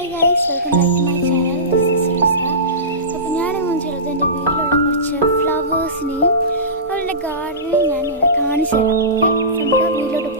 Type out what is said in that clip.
Hi guys, welcome back to my channel. This is റിസ. അപ്പോൾ ഞാനിങ്ങനെ ചെയ്തത് എൻ്റെ വീട്ടിലുള്ള കുറച്ച് ഫ്ലവേഴ്സിനെയും അവരുടെ ഗാർഡനെയും ഞാനിവിടെ കാണിച്ചു തരാം. ഓക്കെ, നമുക്ക് വീട്ടിലോട്ട് പോകാം.